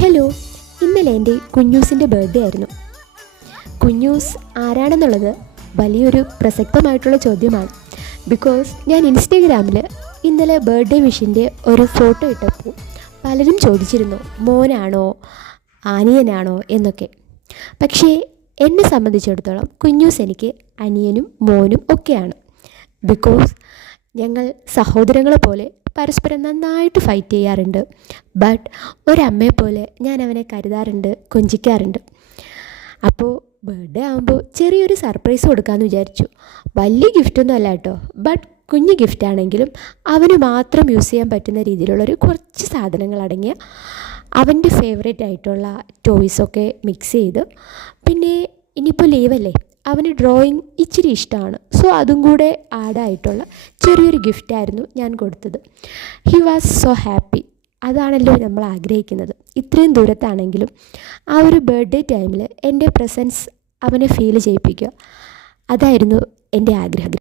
Hello, ഇന്നലെ എൻ്റെ കുഞ്ഞൂസിൻ്റെ birthday ആയിരുന്നു. കുഞ്ഞൂസ് ആരാണെന്നുള്ളത് വലിയൊരു പ്രസക്തമായിട്ടുള്ള ചോദ്യമാണ്. ബിക്കോസ് ഞാൻ ഇൻസ്റ്റഗ്രാമിൽ ഇന്നലെ ബർത്ത്ഡേ വിഷിൻ്റെ ഒരു ഫോട്ടോ ഇട്ടപ്പോൾ പലരും ചോദിച്ചിരുന്നു മോനാണോ അനിയനാണോ എന്നൊക്കെ. പക്ഷേ എന്നെ സംബന്ധിച്ചിടത്തോളം കുഞ്ഞൂസ് എനിക്ക് അനിയനും മോനും ഒക്കെയാണ്. ബിക്കോസ് ഞങ്ങൾ സഹോദരങ്ങളെ പോലെ പരസ്പരം നന്നായിട്ട് ഫൈറ്റ് ചെയ്യാറുണ്ട്. ബട്ട് ഒരമ്മയെപ്പോലെ ഞാൻ അവനെ കരുതാറുണ്ട്, കൊഞ്ചിക്കാറുണ്ട്. അപ്പോൾ ബർത്ത്ഡേ ആകുമ്പോൾ ചെറിയൊരു സർപ്രൈസ് കൊടുക്കാമെന്ന് വിചാരിച്ചു. വലിയ ഗിഫ്റ്റൊന്നും അല്ല കേട്ടോ, ബട്ട് കുഞ്ഞ് ഗിഫ്റ്റാണെങ്കിലും അവന് മാത്രം യൂസ് ചെയ്യാൻ പറ്റുന്ന രീതിയിലുള്ളൊരു കുറച്ച് സാധനങ്ങൾ അടങ്ങിയ അവൻ്റെ ഫേവറേറ്റ് ആയിട്ടുള്ള ടോയ്സൊക്കെ മിക്സ് ചെയ്ത്, പിന്നെ ഇനിയിപ്പോൾ ലീവല്ലേ, അവന് ഡ്രോയിങ് ഇച്ചിരി ഇഷ്ടമാണ്. സോ അതും കൂടെ ആഡായിട്ടുള്ള ചെറിയൊരു ഗിഫ്റ്റായിരുന്നു ഞാൻ കൊടുത്തത്. He was so happy. അതാണല്ലോ നമ്മൾ ആഗ്രഹിക്കുന്നത്. ഇത്രയും ദൂരത്താണെങ്കിലും ആ ഒരു ബർത്ത്ഡേ ടൈമിൽ എൻ്റെ പ്രസൻസ് അവനെ ഫീൽ ചെയ്യിപ്പിക്കുക, അതായിരുന്നു എൻ്റെ ആഗ്രഹം.